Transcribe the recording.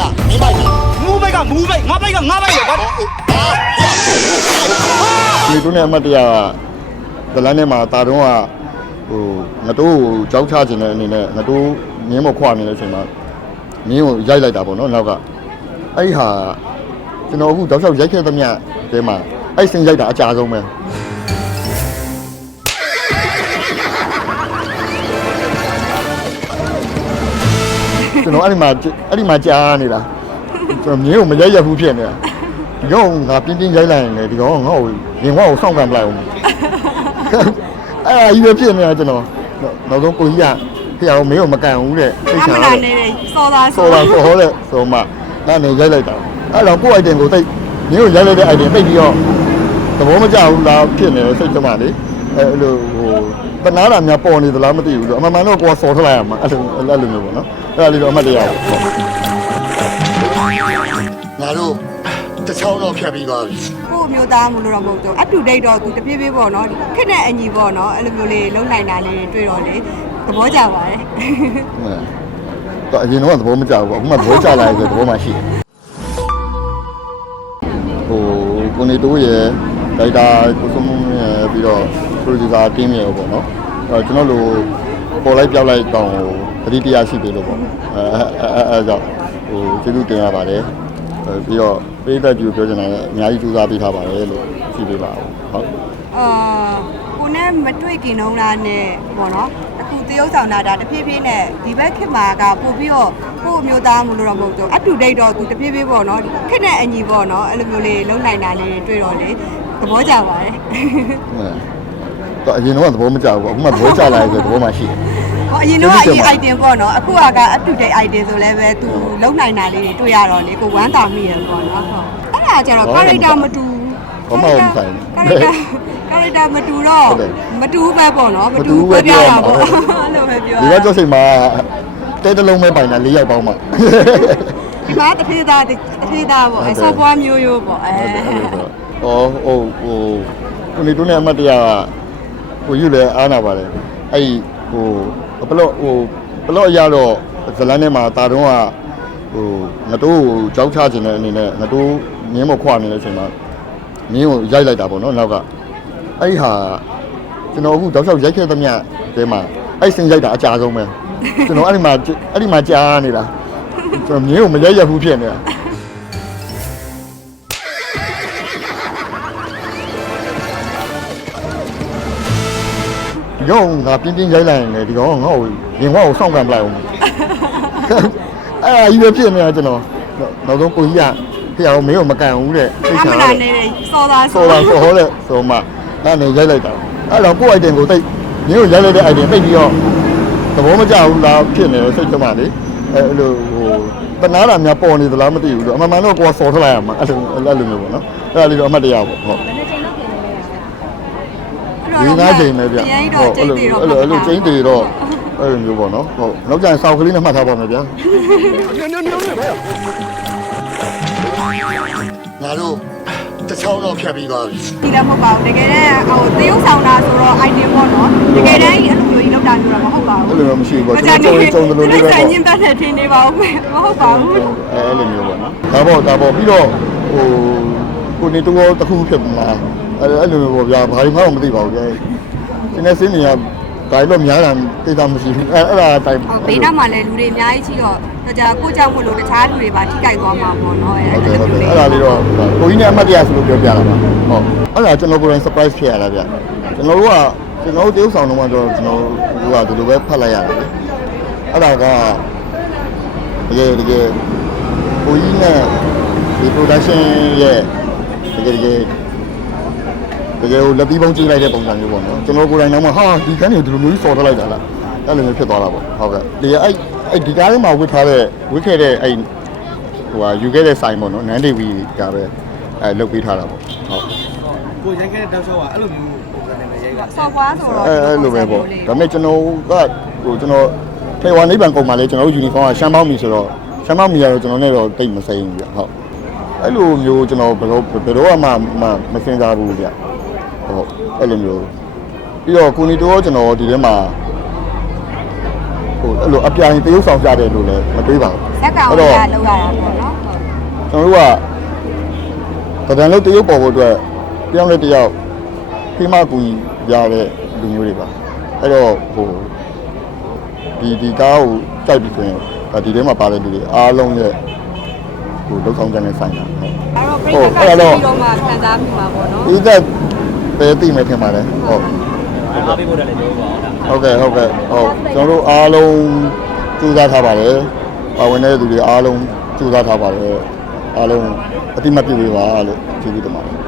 ကမင်းပိုက်ကမူးဘိတ်ကမူးဘိတ်ငါဘိတ်ကငါဘိတ်လေကွာဟာဒီတုန်းနဲ့အမတ်တရားကဒလန်းထဲမှာတာတုံးကဟိုငါတို့ကိုကြောက်ချခြင်းတဲ့အနေနဲ့ငါတို့မြင်းမခွနေတဲ့အချိန်မှာမြင်းကိုရိုက်လိုက်တာပေါ့နော်နောက်ကအဲ့ဒီဟာကျွန်တော်အခုတောက်လျှောက်ရိုက်ခဲ့သမျှတဲမှာအဲ့စင်ရိုက်တာအကြဆုံးပဲ ကျွန်တော်အဲ့ဒီမှာအဲ့ဒီမှာကြားနေတာကျွန်တော်မြင်းကိုမရိုက်ရဘူးဖြစ်နေတာဒီကောင်ငါပြင်းပြင်းရိုက်လိုက်ရင်လေဒီကောင်ကငါ့ကိုရင်ဝါကိုစောင့်ကန်ပလိုက်အောင်အဲ့ဒါကြီးပဲဖြစ်နေတာကျွန်တော်နောက်ဆုံးကိုကြီးကဖျောက်မင်းကိုမကန်ဘူးတဲ့အမနာနေတယ်စောသားဆိုတော့ဆိုဟောတဲ့ဆိုမှနားနေရိုက်လိုက်တာအဲ့တော့ကိုယ့် item ကိုတိတ်မင်းကိုရိုက်လိုက်တဲ့ item တိတ်ပြီးတော့သဘောမကျဘူးလားဖြစ်နေတယ်စိတ်ကြမှာလေအဲ့လိုဟိုတနာတာများပေါ်နေသလားမသိဘူးတော့အမှန်မှန်တော့ကိုယ်စော်ထလိုက်ရမှာအဲ့လိုအဲ့လိုမျိုးပေါ့နော် အဲ့ဒါလေးတော့အမှတ်တရပါငါတို့တစ်ချောင်းတော့ဖြတ်ပြီးသွားပြီကို့မျိုးသားမလို့တော့မဟုတ်တော့ up to date တော့သူတပြေးပြေးပေါ့နော်ခက်တဲ့အညီပေါ့နော်အဲ့လိုမျိုးလေးလုံနိုင်တာလေးတွေ့တော့လေသဘောကျပါတယ်တော့အရင်တော့သဘောမကျဘူးအခုမှသဘောကျလာတယ်ဆိုသဘောမှရှိတယ်ဟိုကိုနေတိုးရဲ့ဒိုက်တာကိုစုံမရပြီးတော့ producer team ရဲ့ပေါ့နော်အဲကျွန်တော်တို့ပေါ်လိုက်ပြောက်လိုက်တောင်းဟို တတိတရားရှိပြီလို့ပေါ့အဲအဲအဲကြောင့်ဟိုကျေးဇူးတင်ရပါတယ်ပြီးတော့ပေးသက်ကြည့်ပြောချင်တာလည်းအများကြီးကြိုးစားပေးထားပါတယ်လို့ရှိပေးပါဦးဟုတ်အာကိုနဲ့မတွေ့ခင်တုန်းလားနဲ့ပေါ့နော်အခုတရုပ်ဆောင်တာဒါတဖြည်းဖြည်းနဲ့ဒီဘက်ခေတ်မှာကပို့ပြီးတော့ကို့မျိုးသားမလို့တော့မဟုတ်တော့ up to date တော့သူတဖြည်းဖြည်းပေါ့နော်ခက်တဲ့အညီပေါ့နော်အဲ့လိုမျိုးလေးလုံနိုင်တာလေးတွေ့တော့လေသဘောကျပါတယ်တော့အရင်တော့သဘောမကျဘူးအခုမှသဘောကျလာတယ်ဆိုသဘောမှရှိတယ် ဟောအရင်တော့အရင် item ပေါ့နော်အခုကကအတူတဲ့ item ဆိုလည်းပဲသူလုံနိုင်တာလေးတွေတွေ့ရတော့လေကိုဝမ်းသာမိရပေါ့နော်ဟုတ်အဲ့ဒါကျတော့ character မတူဘာမှမဆိုင်ဘူး character character မတူတော့ဟုတ်တယ်မတူပဲပေါ့နော်မမတူတူဘူးပဲပဲပြောပြောရတာမှာပေါ့ဟုတ်အဲ့လိုပဲပြောဒီကကြောက်စိတ်မှာတဲတလုံးပဲပိုင်တာ၄ယောက်ပေါင်းမှာဒီမှာတစ်ထေးသားတစ်ထေးသားပေါ့အဲဆော့ပွားမျိုးရိုးပေါ့အဲအဲ့လိုဆိုတော့ဟိုဟိုကိုနေတုန်းနဲ့အမတ်တရားကကိုယူလဲအားနာပါတယ်အဲ့ဟို ဘလော့ဟိုဘလော့ရတော့ဇလန်းထဲမှာတာတုံးကဟိုငါတို့ကိုကြောက်ချခြင်းတဲ့အနေနဲ့ငါတို့မြင်းမခွနေတဲ့အချိန်မှာမြင်းကိုရိုက်လိုက်တာပေါ့နော်နောက်ကအဲ့ဒီဟာကျွန်တော်အခုတောက်လျှောက်ရိုက်ခဲ့သမျှတဲမှာအဲ့စင်ရိုက်တာအကြဆုံးပဲကျွန်တော်အဲ့ဒီမှာအဲ့ဒီမှာကြားနေတာကျွန်တော်မြင်းကိုမရိုက်ရဘူးဖြစ်နေတာ ဒီကောင်ငါပြင်းပြင်းရိုက်လိုက်ရင်လေဒီကောင်ကငါ့ကိုရင်ဝါကိုစောင့်ကန်ပလိုက်အောင်အဲ့ဒါကြီးပဲဖြစ်နေတာကျွန်တော်နောက်ဆုံးကိုကြီးကဖျောက်မင်းကိုမကန်ဘူးတဲ့သိအချာမတယ်နာနေတယ်စောသားဆိုတော့ဆိုဟောတဲ့ဆိုမှအဲ့နေရိုက်လိုက်တာအဲ့တော့ကိုယ့် item ကိုတိတ်မင်းကိုရိုက်လိုက်တဲ့ item တိတ်ပြီးတော့သဘောမကျဘူးလားဖြစ်နေစိတ်ကြမှာလေအဲ့လိုဟိုတနာတာများပေါ်နေသလားမသိဘူးတော့အမှန်မှန်တော့ကိုယ်စော်ထလိုက်ရမှာအဲ့လိုအဲ့လိုမျိုးပေါ့နော်အဲ့ဒါလေးတော့အမှတ်တရပေါ့ဟုတ် ဒီငါးချိန်ပဲဗျအရင်တော့ကျိတ်တေတော့အဲ့လိုအဲ့လိုကျိန်းတေတော့အဲ့လိုမျိုးပေါ့နော်ဟုတ်နောက်ကျရင်စောက်ကလေးနဲ့မှတ်ထားပါမယ်ဗျာငါတို့တစ်ချောင်းတော့ဖြတ်ပြီးသွားပြီဒီလည်းမဟုတ်ပါဘူးတကယ်တမ်းဟိုတရုပ်ဆောင်တာဆိုတော့ item ပေါ့နော်တကယ်တမ်းအဲ့လိုမျိုးကြီးလောက်တာမျိုးတော့မဟုတ်ပါဘူးအဲ့လိုတော့မရှိဘူးပေါ့ကျွန်တော်ကြုံကြုံသလိုလေးပဲဆိုင်ပေါ့ညင်ပတ်တဲ့ထင်နေပါဦးမဟုတ်ပါဘူးအဲ့လိုမျိုးပေါ့နော်ဒါပေါ့ဒါပေါ့ပြီးတော့ဟိုကိုနေတော့တစ်ခုဖြစ်မှာ အဲ့အဲ့လိုမျိုးပေါ့ဗျာဘာမှမသိပါဘူးကြဲဒီနေ့စင်းနေရဒါတော့များတာတိတ်တာမရှိဘူးအဲ့အဲ့ဒါတိုင်ဟိုဘေးနားမှာလည်းလူတွေအများကြီးရှိတော့တော့ကြာကိုကြောက်မလို့တခြားလူတွေပါထိကြိုက်သွားမှာပေါ့နော်အဲ့ဟုတ်တယ်ဟုတ်တယ်အဲ့ဒါလေးတော့ကိုကြီးနဲ့အမှတ်တရဆိုလို့ပြောပြတာပါဟုတ်အဲ့ဒါကျွန်တော်ကိုယ်တိုင် surprise ဖြစ်ရတာဗျကျွန်တော်တို့ကကျွန်တော်တို့တရုပ်ဆောင်တော့မှတော့ကျွန်တော်တို့ကဒီလိုပဲဖတ်လိုက်ရတယ်လေအဲ့ဒါကတကယ်တကယ်ကိုကြီးနဲ့ဒီ production ရဲ့တကယ်တကယ် တကယ်ကိုလက်ပြီးပုံကြည့်လိုက်တဲ့ပုံစံမျိုးပေါ့နော်ကျွန်တော်ကိုယ်တိုင်တော့မှဟာဒီကန်းတွေဒီလိုမျိုးစော်ထားလိုက်တာလားအဲ့လိုမျိုးဖြစ်သွားတာပေါ့ဟုတ်ကဲ့ဒီအဲ့အဲ့ဒီကားထဲမှာဝစ်ထားတဲ့ဝစ်ခဲ့တဲ့အဲ့ဟိုဟာယူခဲ့တဲ့ဆိုင်ပေါ့နော်နန်းဒေဝီကပဲအဲလုတ်ပေးထားတာပေါ့ဟုတ်ကိုရိုက်ခဲ့တဲ့တောက်လျှောက်ကအဲ့လိုမျိုးပုံစံနဲ့ရိုက်ကဆော့ပွားဆိုတော့အဲအဲ့လိုပဲပေါ့ဒါပေမဲ့ကျွန်တော်ကဟိုကျွန်တော်ဖေဝါနိဗ္ဗာန်ကုန်မှာလဲကျွန်တော်တို့ယူနီဖောင်းကရှမ်းပေါင်းမီဆိုတော့ရှမ်းပေါင်းမီရတော့ကျွန်တော်နဲ့တော့တိတ်မစိမ်းဘူးဗျဟုတ်အဲ့လိုမျိုးကျွန်တော်ဘယ်တော့ဘယ်တော့မှမမစင်စားဘူးဗျ ဟုတ်အဲ့လိုမျိုးပြီးတော့ကိုနီတိုးကျွန်တော်ဒီထဲမှာဟိုအဲ့လိုအပြိုင်တရုပ်ဆောင်ကြတယ်လို့လည်းမတွေးပါဘူးဇက်ကောင်ကလောက်ရတာပေါ့ကျွန်တော်တို့ကတဒံလို့တရုပ်ပေါ်ဖို့အတွက်တယောက်နဲ့တယောက်ဖိမကူရတဲ့လူမျိုးတွေပါအဲ့တော့ဟိုဒီဒီကားကိုကြိုက်ပြီးဆိုရင်ဒါဒီထဲမှာပါတဲ့လူတွေအားလုံးရဲ့ဟိုလောက်ဆောင်ကြတဲ့ဆိုင်တာဟုတ်အဲ့တော့ပြိတ္တကပြီးတော့မှခံစားမိမှာပေါ့နော်ဒီသက် ပဲသိမယ်ထင်ပါတယ်ဟုတ်အားပေးဖို့တက်လည်းပြောပါအောင်ဒါဟုတ်ကဲ့ဟုတ်ကဲ့ဟုတ်ကျွန်တော်တို့အားလုံးကြိုးစားထားပါတယ်ပါဝင်တဲ့သူတွေအားလုံးကြိုးစားထားပါတယ်အားလုံးအတိမတ်ပြည့်ပေးပါလို့ကျေးဇူးတင်ပါတယ်